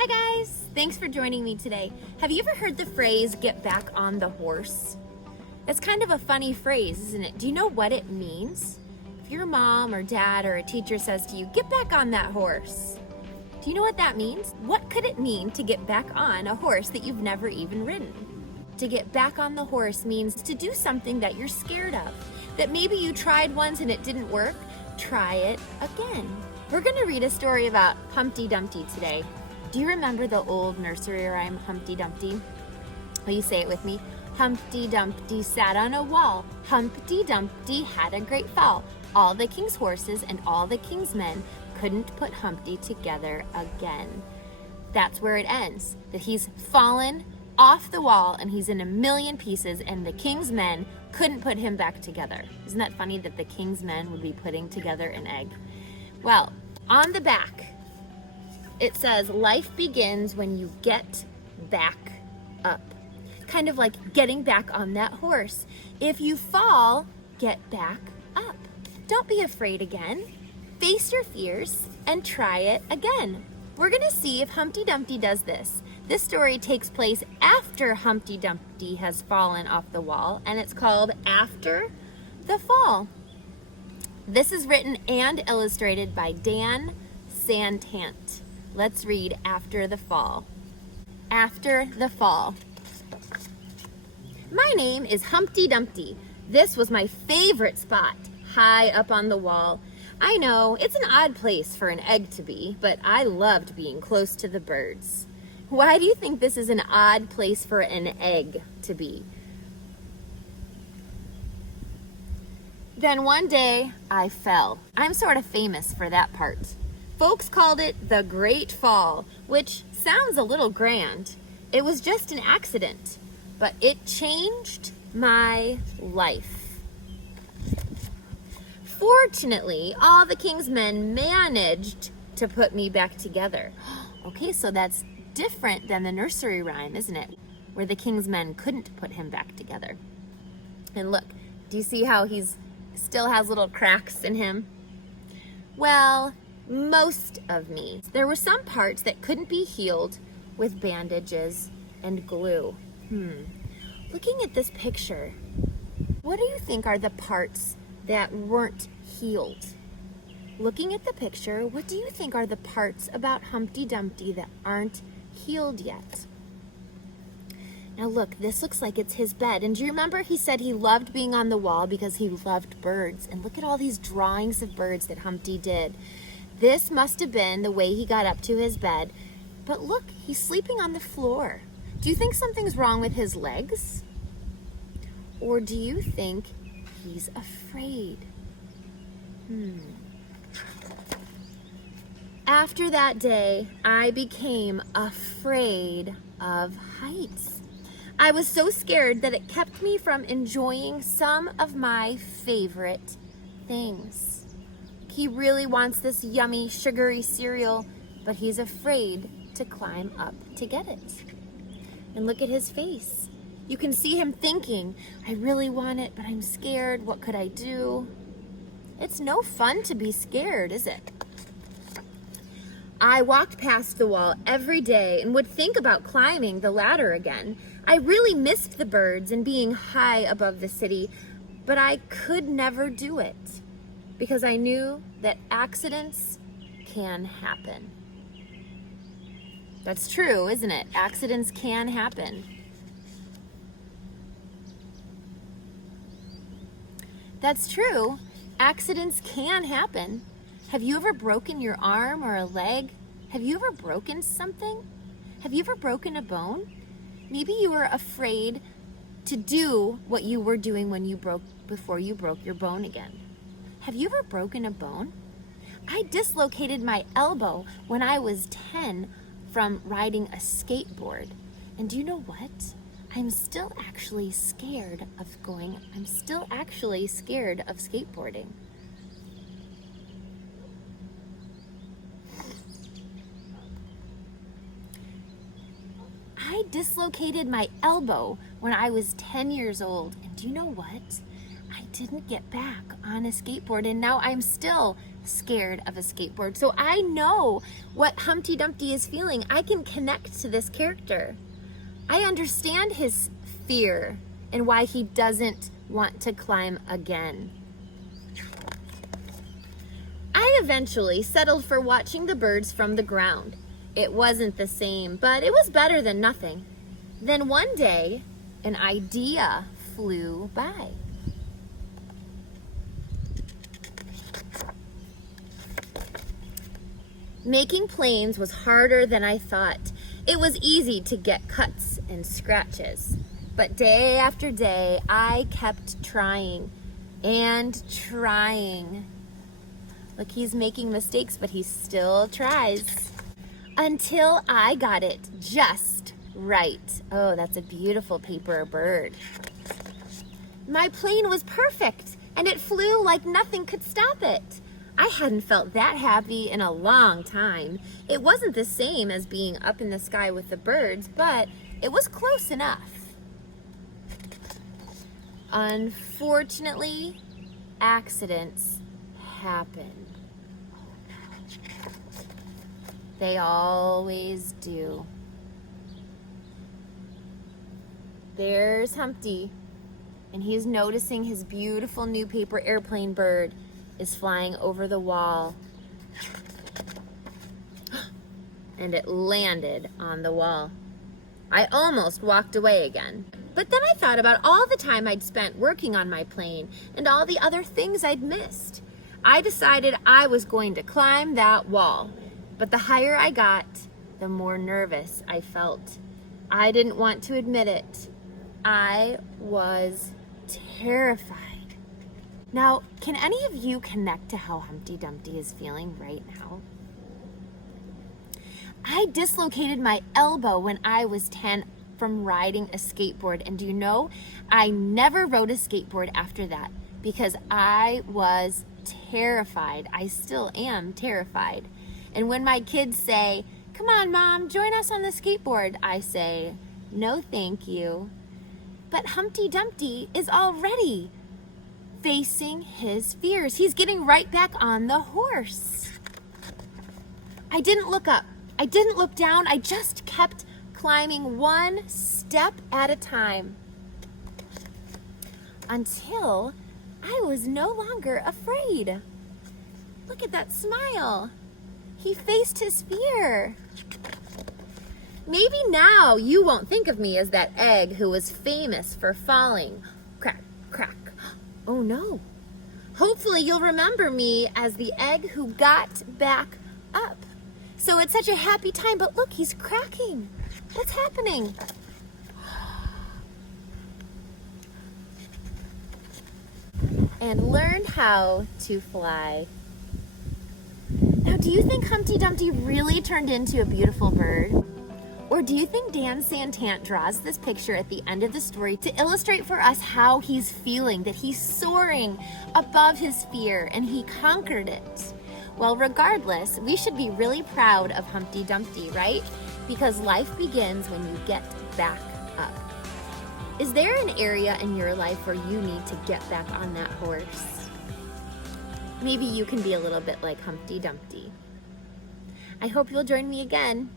Hi guys, thanks for joining me today. Have you ever heard the phrase, get back on the horse? It's kind of a funny phrase, isn't it? Do you know what it means? If your mom or dad or a teacher says to you, get back on that horse, do you know what that means? What could it mean to get back on a horse that you've never even ridden? To get back on the horse means to do something that you're scared of, that maybe you tried once and it didn't work. Try it again. We're gonna read a story about Humpty Dumpty today. Do you remember the old nursery rhyme, Humpty Dumpty? Will you say it with me? Humpty Dumpty sat on a wall. Humpty Dumpty had a great fall. All the king's horses and all the king's men couldn't put Humpty together again. That's where it ends, that he's fallen off the wall and he's in a million pieces and the king's men couldn't put him back together. Isn't that funny that the king's men would be putting together an egg? Well, on the back, it says, life begins when you get back up. Kind of like getting back on that horse. If you fall, get back up. Don't be afraid again. Face your fears and try it again. We're gonna see if Humpty Dumpty does this. This story takes place after Humpty Dumpty has fallen off the wall, and it's called After the Fall. This is written and illustrated by Dan Santant. Let's read After the Fall. After the Fall. My name is Humpty Dumpty. This was my favorite spot, high up on the wall. I know, it's an odd place for an egg to be, but I loved being close to the birds. Why do you think this is an odd place for an egg to be? Then one day, I fell. I'm sort of famous for that part. Folks called it the Great Fall, which sounds a little grand. It was just an accident, but it changed my life. Fortunately, all the king's men managed to put me back together. Okay, so that's different than the nursery rhyme, isn't it? Where the king's men couldn't put him back together. And look, do you see how he's still has little cracks in him? Well, most of me. There were some parts that couldn't be healed with bandages and glue. Looking at this picture, what do you think are the parts that weren't healed? Looking at the picture, what do you think are the parts about Humpty Dumpty that aren't healed yet? Now look, this looks like it's his bed. And do you remember he said he loved being on the wall because he loved birds? And look at all these drawings of birds that Humpty did. This must have been the way he got up to his bed. But look, he's sleeping on the floor. Do you think something's wrong with his legs? Or do you think he's afraid? After that day, I became afraid of heights. I was so scared that it kept me from enjoying some of my favorite things. He really wants this yummy, sugary cereal, but he's afraid to climb up to get it. And look at his face. You can see him thinking, I really want it, but I'm scared. What could I do? It's no fun to be scared, is it? I walked past the wall every day and would think about climbing the ladder again. I really missed the birds and being high above the city, but I could never do it because I knew that accidents can happen. That's true, isn't it? Accidents can happen. That's true. Accidents can happen. Have you ever broken your arm or a leg? Have you ever broken something? Have you ever broken a bone? Maybe you were afraid to do what you were doing before you broke your bone again. Have you ever broken a bone? I dislocated my elbow when I was 10 from riding a skateboard. And do you know what? I'm still actually scared of skateboarding. I dislocated my elbow when I was 10 years old. And do you know what? I didn't get back on a skateboard, and now I'm still scared of a skateboard. So I know what Humpty Dumpty is feeling. I can connect to this character. I understand his fear and why he doesn't want to climb again. I eventually settled for watching the birds from the ground. It wasn't the same, but it was better than nothing. Then one day, an idea flew by. Making planes was harder than I thought. It was easy to get cuts and scratches. But day after day, I kept trying and trying. Look, he's making mistakes, but he still tries. Until I got it just right. Oh, that's a beautiful paper bird. My plane was perfect, and it flew like nothing could stop it. I hadn't felt that happy in a long time. It wasn't the same as being up in the sky with the birds, but it was close enough. Unfortunately, accidents happen. They always do. There's Humpty, and he's noticing his beautiful new paper airplane bird is flying over the wall. And it landed on the wall. I almost walked away again. But then I thought about all the time I'd spent working on my plane and all the other things I'd missed. I decided I was going to climb that wall. But the higher I got, the more nervous I felt. I didn't want to admit it. I was terrified. Now, can any of you connect to how Humpty Dumpty is feeling right now? I dislocated my elbow when I was 10 from riding a skateboard, and do you know, I never rode a skateboard after that because I was terrified. I still am terrified. And when my kids say, "Come on, Mom, join us on the skateboard," I say, "No, thank you." But Humpty Dumpty is already facing his fears. He's getting right back on the horse. I didn't look up. I didn't look down. I just kept climbing one step at a time until I was no longer afraid. Look at that smile. He faced his fear. Maybe now you won't think of me as that egg who was famous for falling. Crack, crack. Oh no. Hopefully you'll remember me as the egg who got back up. So it's such a happy time, but look, he's cracking. What's happening? And learned how to fly. Now, do you think Humpty Dumpty really turned into a beautiful bird? Or do you think Dan Santant draws this picture at the end of the story to illustrate for us how he's feeling, that he's soaring above his fear and he conquered it? Well, regardless, we should be really proud of Humpty Dumpty, right? Because life begins when you get back up. Is there an area in your life where you need to get back on that horse? Maybe you can be a little bit like Humpty Dumpty. I hope you'll join me again.